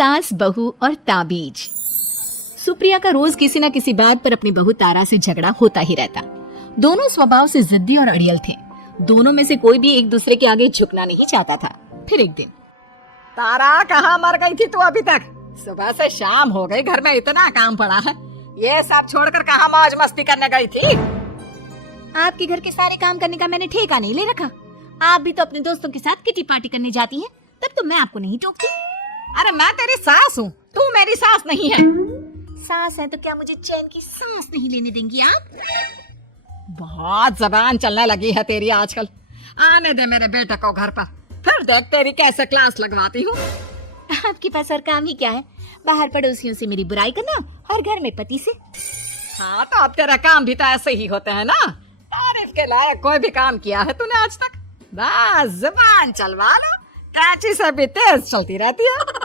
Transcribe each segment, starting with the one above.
सास, बहू और ताबीज। सुप्रिया का रोज किसी न किसी बात पर अपनी बहू तारा से झगड़ा होता ही रहता। दोनों स्वभाव से जिद्दी और अड़ियल थे। दोनों में से कोई भी एक दूसरे के आगे झुकना नहीं चाहता था। फिर एक दिन, तारा कहाँ मर गई थी तू अभी तक? सुबह से शाम हो गई, घर में इतना काम पड़ा है, ये सब छोड़कर कहाँ मौज मस्ती करने गई थी? आपके घर के सारे काम करने का मैंने ठेका नहीं ले रखा। आप भी तो अपने दोस्तों के साथ किटी पार्टी करने जाती हैं, तब तो मैं आपको नहीं टोकती। अरे मैं तेरी सास हूँ, तू मेरी सास नहीं है। सास है तो क्या मुझे चैन की सांस नहीं लेने देंगी आप? बहुत जबान चलने लगी है तेरी आजकल। आने दे मेरे बेटे को घर पर, फिर देख तेरी कैसे क्लास लगवाती हूँ। आपके पास और काम ही क्या है? बाहर पड़ोसियों से मेरी बुराई करना और घर में पति से। हाँ तो अब तेरा काम भी तो ऐसे ही होते हैं ना। तारीफ के लायक कोई भी काम किया है तूने आज तक? बस जुबान चलवा लो, कैंची से भी तेज चलती रहती है।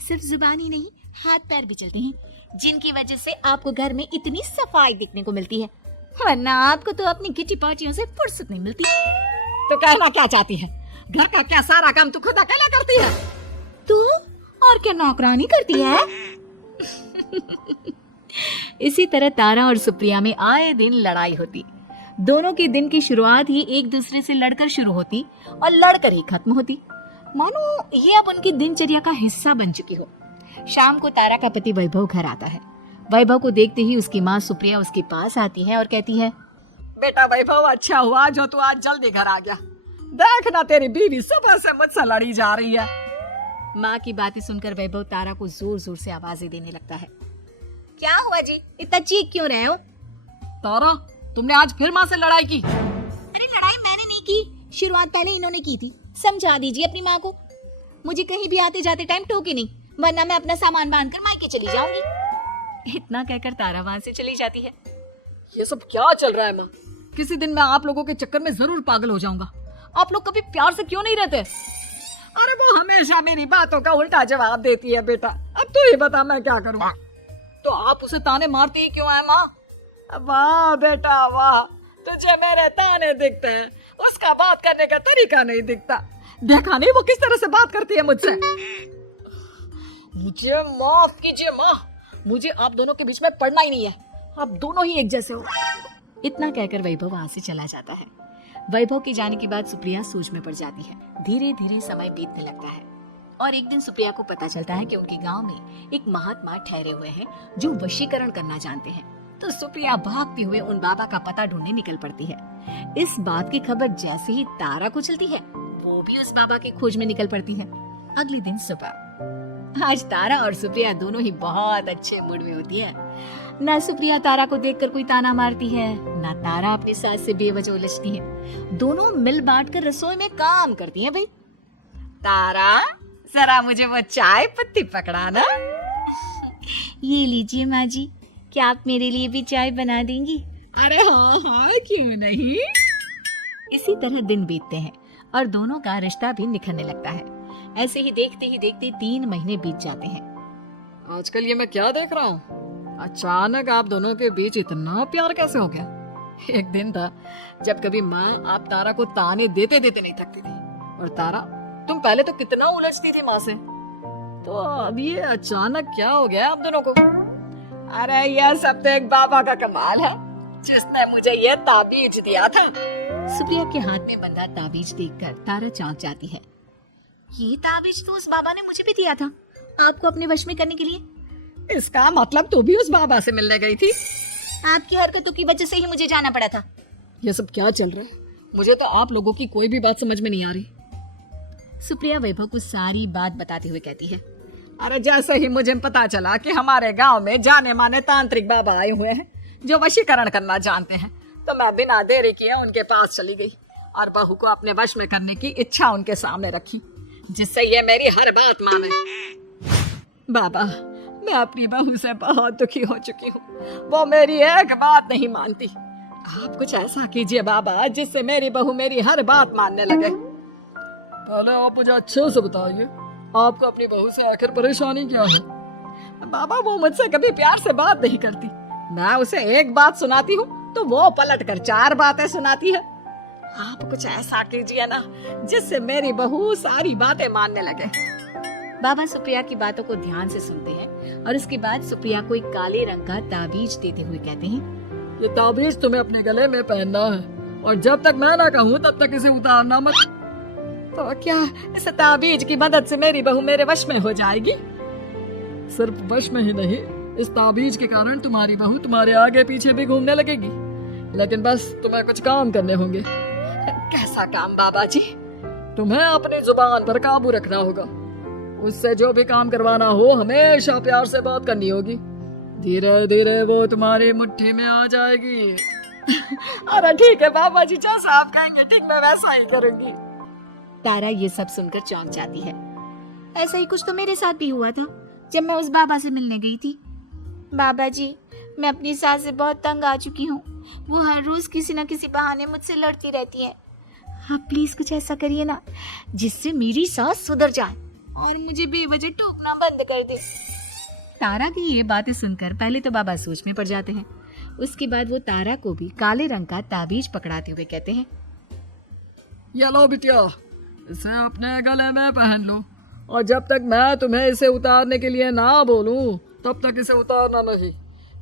सिर्फ जुबान ही नहीं, हाथ पैर भी चलते हैं, जिनकी वजह से आपको घर में इतनी सफाई दिखने को मिलती है, वरना आपको तो अपनी किटी पार्टियों से फुर्सत नहीं मिलती। तो कहना क्या चाहती है? घर का क्या सारा काम तू खुद अकेला करती है? तू और क्या नौकरानी करती है? इसी तरह तारा और सुप्रिया में आए दिन लड़ाई होती। दोनों के दिन की शुरुआत ही एक दूसरे से लड़कर शुरू होती और लड़कर ही खत्म होती, मानो ये अब उनकी दिनचर्या का हिस्सा बन चुकी हो। शाम को तारा का पति वैभव घर आता है। वैभव को देखते ही उसकी माँ सुप्रिया उसके पास आती है और कहती है, बेटा वैभव, अच्छा हुआ जो तू आज जल्दी घर आ गया। देखना तेरी बीवी सुबह से मुझसे लड़ी जा रही है। माँ की बातें सुनकर वैभव तारा को जोर जोर से आवाजें देने लगता है। क्या हुआ जी, इतना चीख क्यों रहे हो? तारा, तुमने आज फिर माँ से लड़ाई की? अरे लड़ाई मैंने नहीं की, शुरुआत पहले इन्होंने की थी। समझा दीजिए अपनी माँ को। मुझे कहीं भी आते जाते टाइम टोके नहीं, वरना मैं अपना सामान बांधकर मायके चली जाऊंगी। इतना कहकर तारा वहां से चली जाती है। ये सब क्या चल रहा है माँ? किसी दिन मैं आप लोगों के चक्कर में जरूर पागल हो जाऊंगा। आप लोग कभी प्यार से क्यों नहीं रहते? अरे वो हमेशा मेरी बातों का उल्टा जवाब देती है। बेटा अब तू ही बता, मैं क्या करूँ? तो आप उसे ताने मारती ही क्यों है माँ? वाह बेटा वाह, तुझे मेरे ताने दिखते हैं, उसका बात करने का तरीका नहीं दिखता। देखा नहीं वो किस तरह से बात करती है मुझसे। मुझे माफ कीजिए माँ, मुझे आप दोनों के बीच में पड़ना ही नहीं है। आप दोनों ही एक जैसे हो। इतना कहकर वैभव वहां से चला जाता है। वैभव के जाने के बाद सुप्रिया सोच में पड़ जाती है। धीरे धीरे समय बीतने लगता है और एक दिन सुप्रिया को पता चलता है कि उनके गांव में एक महात्मा ठहरे हुए हैं जो वशीकरण करना जानते हैं। तो सुप्रिया भागते हुए उन बाबा का पता ढूंढने निकल पड़ती है। इस बात की खबर जैसे ही तारा को चलती है, वो भी उस बाबा की खोज में निकल पड़ती है। अगले दिन सुबह, आज तारा और सुप्रिया दोनों ही बहुत अच्छे मूड में होती है। ना सुप्रिया तारा को देखकर कोई ताना मारती है, ना तारा अपनी सास से बेवजह उलझती है। दोनों मिल बांट कर रसोई में काम करती हैं। भाई तारा, जरा मुझे वो चाय पत्ती पकड़ाना। ये लीजिए माँ जी, क्या आप मेरे लिए भी चाय बना देंगी? अरे हाँ हाँ, क्यों नहीं। इसी तरह दिन बीतते हैं और दोनों का रिश्ता भी निखरने लगता है। ऐसे ही देखते 3 महीने बीत जाते हैं। आजकल ये मैं क्या देख रहा हूँ? अचानक आप दोनों के बीच इतना प्यार कैसे हो गया? एक दिन था जब कभी माँ आप तारा को ताने देते देते नहीं थकती थी, और तारा तुम पहले तो कितना उलझती थी माँ से, तो अब ये अचानक क्या हो गया आप दोनों को? अरे यह सब तो एक बाबा का कमाल है, जिसने मुझे ये ताबीज दिया था। सुप्रिया के हाथ में बंधा ताबीज देखकर तारा चौंक जाती है। ये ताबीज तो उस बाबा ने मुझे भी दिया था, आपको अपने वश में करने के लिए। इसका मतलब तू भी उस बाबा से मिलने गई थी? आपकी हरकतों की वजह से ही मुझे जाना पड़ा था। ये सब क्या चल रहा है? मुझे तो आप लोगों की कोई भी बात समझ में नहीं आ रही। सुप्रिया वैभव को सारी बात बताते हुए कहती है, अरे जैसे ही मुझे पता चला कि हमारे गांव में जाने माने तांत्रिक बाबा आए हुए हैं जो वशीकरण करना जानते हैं, तो मैं बिना देरी किए उनके पास चली गई और बहू को अपने वश में करने की इच्छा उनके सामने रखी, जिससे ये मेरी हर बात माने। बाबा, मैं अपनी बहू से बहुत दुखी हो चुकी हूँ, वो मेरी एक बात नहीं मानती। आप कुछ ऐसा कीजिए बाबा जिससे मेरी बहू मेरी हर बात मानने लगे। पहले आप मुझे अच्छे से बताइए, आपको अपनी बहू से आखिर परेशानी क्या है? बाबा वो मुझसे कभी प्यार से बात नहीं करती, मैं उसे एक बात सुनाती हूँ तो वो पलट कर 4 बातें सुनाती है। आप कुछ ऐसा कीजिए ना जिससे मेरी बहू सारी बातें मानने लगे। बाबा सुप्रिया की बातों को ध्यान से सुनते हैं और उसके बाद सुप्रिया को एक काले रंग का ताबीज देते हुए कहते हैं, ये ताबीज तुम्हें अपने गले में पहनना है और जब तक मैं ना कहूँ तब तक इसे उतारना मत। तो क्या इस ताबीज की मदद से मेरी बहू मेरे वश में हो जाएगी? सिर्फ वश में ही नहीं, इस ताबीज के कारण तुम्हारी बहू तुम्हारे आगे पीछे भी घूमने लगेगी। लेकिन बस तुम्हें कुछ काम करने होंगे। कैसा काम बाबा जी? तुम्हें अपनी जुबान पर काबू रखना होगा। उससे जो भी काम करवाना हो हमेशा प्यार से बात करनी होगी। धीरे धीरे वो तुम्हारी मुट्ठी में आ जाएगी। अरे ठीक है बाबा जी, जैसा आप कहेंगे ठीक मैं वैसा ही करूंगी। तारा ये सब सुनकर चौंक जाती है। ऐसा ही कुछ तो मेरे साथ भी हुआ था जब मैं उस बाबा से मिलने गई थी। बाबा जी, मैं अपनी सास से बहुत तंग आ चुकी हूँ। वो हर रोज किसी न किसी बहाने मुझसे लड़ती रहती है। आप प्लीज कुछ ऐसा करिए ना जिससे मेरी सास सुधर जाए और मुझे बेवजह टोकना बंद कर दे। तारा की ये बातें सुनकर पहले तो बाबा सोच में पड़ जाते हैं। उसके बाद वो तारा को भी काले रंग का ताबीज पकड़ाते हुए कहते हैं, ये लो बिटिया, इसे अपने गले में पहन लो और जब तक मैं तुम्हें इसे उतारने के लिए ना बोलूं तब तक इसे उतारना नहीं।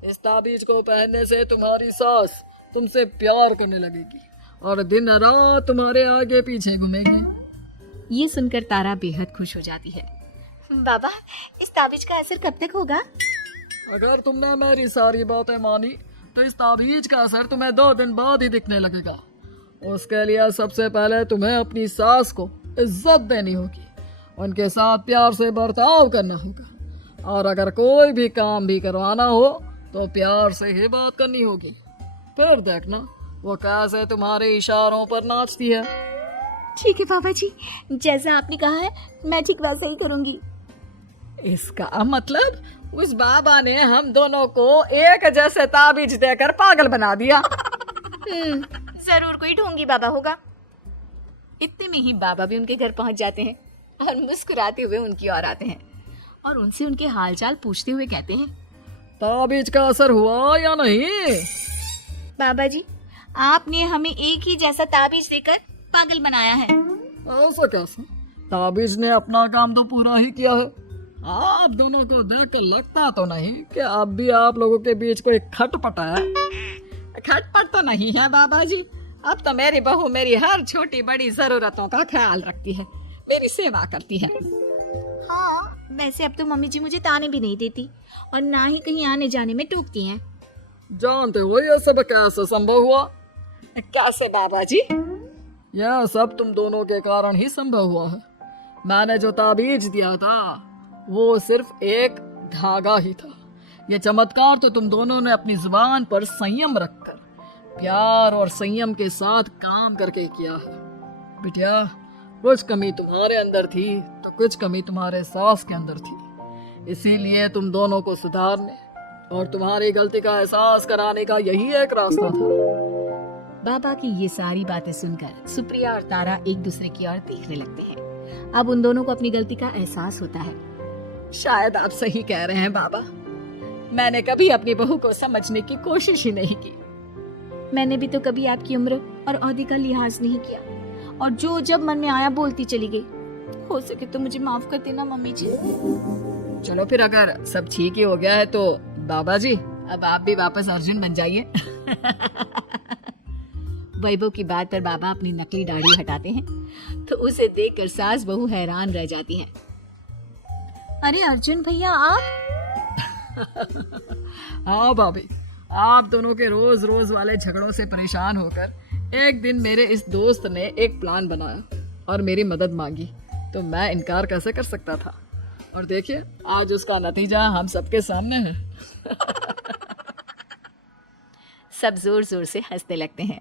इस ताबीज को पहनने से तुम्हारी सास तुमसे प्यार करने लगेगी और दिन रात तुम्हारे आगे पीछे घूमेगी। ये सुनकर तारा बेहद खुश हो जाती है। बाबा, इस ताबीज का असर कब तक होगा? अगर तुमने मेरी सारी बातें मानी तो इस ताबीज का असर तुम्हें 2 दिन बाद ही दिखने लगेगा। उसके लिए सबसे पहले तुम्हें अपनी सास को इज्जत देनी होगी, उनके साथ प्यार से बर्ताव करना होगा और अगर कोई भी काम भी करवाना हो तो प्यार से ही बात करनी होगी। फिर देखना वो कैसे तुम्हारे इशारों पर नाचती है। ठीक है बाबा जी, जैसा आपने कहा है मैं ठीक वैसा ही करूंगी। इसका मतलब उस बाबा ने हम दोनों को एक जैसे ताबीज देकर पागल बना दिया। जरूर कोई ढोंगी बाबा होगा। इतने में ही बाबा भी उनके घर पहुंच जाते हैं और मुस्कुराते हुए उनकी ओर आते हैं और उनसे उनके हालचाल पूछते हुए कहते हैं, ताबीज का असर हुआ या नहीं? बाबा जी, आपने हमें एक ही जैसा ताबीज देकर पागल बनाया है। ऐसा कैसे? ताबीज ने अपना काम तो पूरा ही किया है। आप दोनों को देखकर लगता तो नहीं कि अब भी आप लोगों के बीच कोई खटपट है? खटपट तो नहीं है बाबा जी। अब तो मेरी बहू मेरी हर छोटी बड़ी जरूरतों का ख्याल रखती है, मेरी सेवा करती है। हाँ, वैसे अब तो मम्मी जी मुझे ताने भी नहीं देती और ना ही कहीं आने जाने में टोकती हैं। जानते हो ये सब कैसे संभव हुआ? कैसे बाबा जी? यह सब तुम दोनों के कारण ही संभव हुआ है। मैंने जो ताबीज दिया था वो सिर्फ एक धागा ही था। ये चमत्कार तो तुम दोनों ने अपनी जुबान पर संयम रखकर प्यार और संयम के साथ काम करके किया है। बिटिया, कुछ कमी तुम्हारे अंदर थी तो कुछ कमी तुम्हारे सास के अंदर थी। इसीलिए तुम दोनों को सुधारने और तुम्हारी गलती का एहसास कराने का यही एक रास्ता था। बाबा की ये सारी बातें सुनकर सुप्रिया और तारा एक दूसरे की ओर देखने लगते हैं। अब उन दोनों को अपनी गलती का एहसास होता है। शायद आप सही कह रहे हैं बाबा। मैंने कभी अपनी बहू को समझने की कोशिश ही नहीं की। मैंने भी तो कभी आपकी उम्र और ओहदे का लिहाज नहीं किया और जो जब मन में आया बोलती चली गई। हो सके तो मुझे माफ कर देना मम्मी जी। चलो फिर अगर सब ठीक ही हो गया है तो बाबा जी अब आप भी वापस अर्जुन बन जाइए। वैभव की बात पर बाबा अपनी नकली दाढ़ी हटाते हैं तो उसे देखकर सास बहू हैरान रह जाती हैं। अरे अर्जुन भैया, आप? हाँ भाभी, आप दोनों के रोज रोज वाले झगड़ों से परेशान होकर एक दिन मेरे इस दोस्त ने एक प्लान बनाया और मेरी मदद मांगी, तो मैं इनकार कैसे कर सकता था। और देखिए आज उसका नतीजा हम सबके सामने है। सब जोर जोर से हंसने लगते हैं।